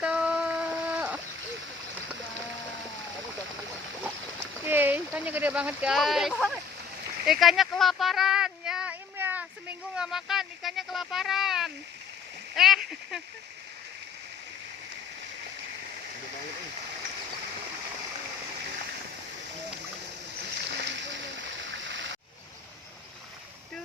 tuh. Oke, ikannya gede banget guys. Ikannya kelaparan ya, Im ya. Seminggu nggak makan, ikannya kelaparan. Du.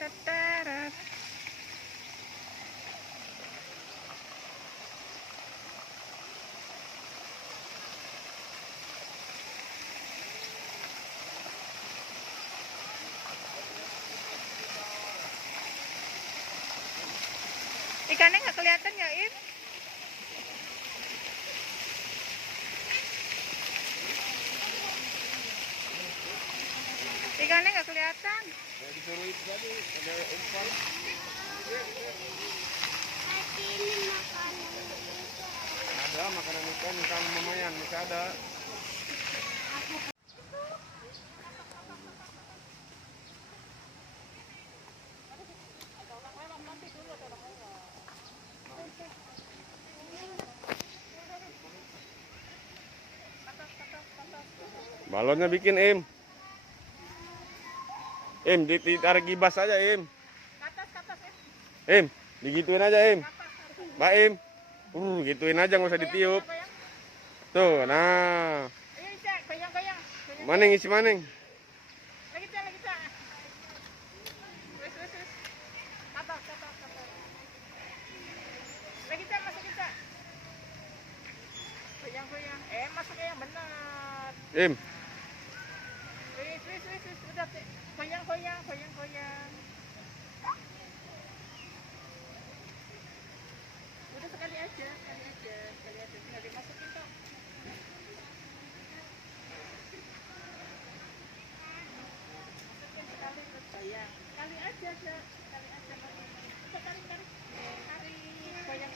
Tatarat. Ikannya nggak kelihatan ya, Im? Ikannya nggak kelihatan. Ya disuruh itu tadi, ada umpan. Ada makanan ikan lumayan, masih ada. Balonnya bikin, Im. Im, ditarik gibas aja, Im. Im, digituin aja, Im. Mbak Im. Gituin aja, nggak usah ditiup. Tuh, nah. Maning isi maning. Masuknya yang benar. Im. Udah goyang. Udah sekali aja, tinggal dimasukin kok. Masukin sekali terus goyang. Sekali aja. Tarik. Goyang.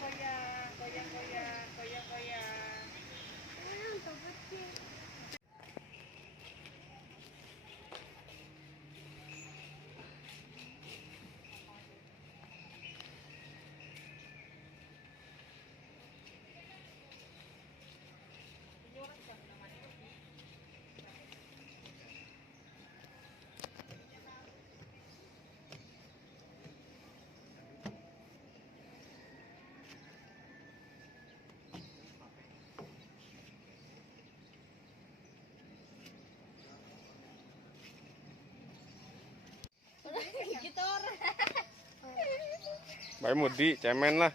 Baik mudi, cemen lah.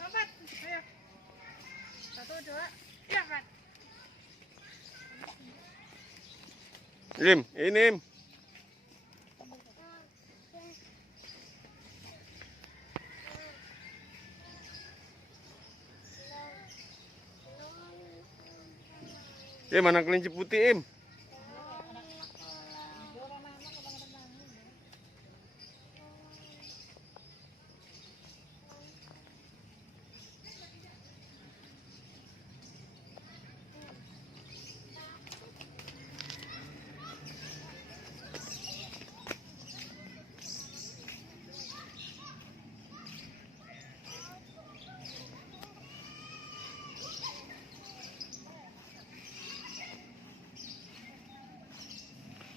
Lompat, ayo. 1, 2, ya kan. Im, ini Im. Mana kelinci putih, Im?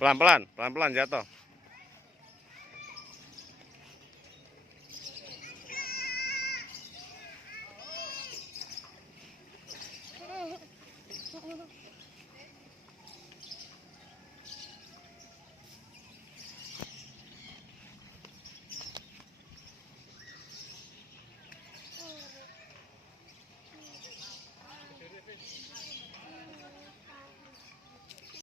Pelan-pelan jatuh.